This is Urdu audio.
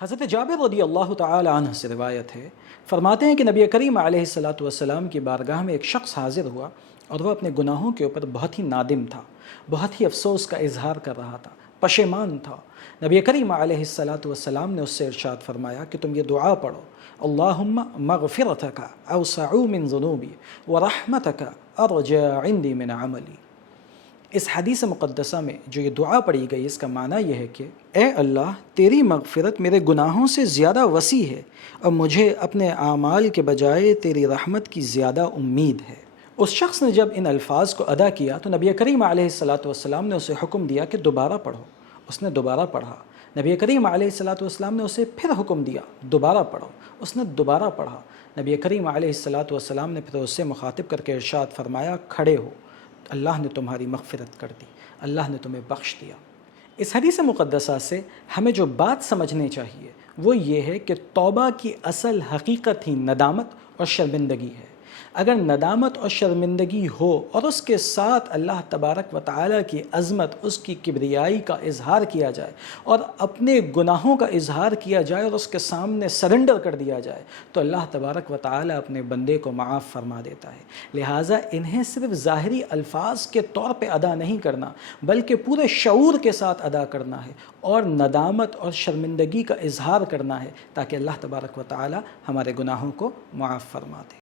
حضرت جابر رضی اللہ تعالی عنہ سے روایت ہے، فرماتے ہیں کہ نبی کریم علیہ الصلاۃ والسلام کی بارگاہ میں ایک شخص حاضر ہوا اور وہ اپنے گناہوں کے اوپر بہت ہی نادم تھا، بہت ہی افسوس کا اظہار کر رہا تھا، پشیمان تھا۔ نبی کریم علیہ الصلاۃ والسلام نے اس سے ارشاد فرمایا کہ تم یہ دعا پڑھو، اللہم مغفرتک اوسع من ذنوبی ورحمتک ارجى عندی من عملی۔ اس حدیث مقدسہ میں جو یہ دعا پڑھی گئی، اس کا معنی یہ ہے کہ اے اللہ، تیری مغفرت میرے گناہوں سے زیادہ وسیع ہے اور مجھے اپنے اعمال کے بجائے تیری رحمت کی زیادہ امید ہے۔ اس شخص نے جب ان الفاظ کو ادا کیا تو نبی کریم علیہ الصلاۃ والسلام نے اسے حکم دیا کہ دوبارہ پڑھو۔ اس نے دوبارہ پڑھا۔ نبی کریم علیہ الصلاۃ والسلام نے اسے پھر حکم دیا، دوبارہ پڑھو۔ اس نے دوبارہ پڑھا۔ نبی کریم علیہ الصلاۃ والسلام نے پھر اسے مخاطب کر کے ارشاد فرمایا، کھڑے ہو، اللہ نے تمہاری مغفرت کر دی، اللہ نے تمہیں بخش دیا۔ اس حدیث مقدسہ سے ہمیں جو بات سمجھنی چاہیے وہ یہ ہے کہ توبہ کی اصل حقیقت ہی ندامت اور شرمندگی ہے۔ اگر ندامت اور شرمندگی ہو اور اس کے ساتھ اللہ تبارک و تعالیٰ کی عظمت، اس کی کبریائی کا اظہار کیا جائے اور اپنے گناہوں کا اظہار کیا جائے اور اس کے سامنے سرنڈر کر دیا جائے، تو اللہ تبارک و تعالیٰ اپنے بندے کو معاف فرما دیتا ہے۔ لہٰذا انہیں صرف ظاہری الفاظ کے طور پہ ادا نہیں کرنا بلکہ پورے شعور کے ساتھ ادا کرنا ہے اور ندامت اور شرمندگی کا اظہار کرنا ہے، تاکہ اللہ تبارک و تعالیٰ ہمارے گناہوں کو معاف فرما دے۔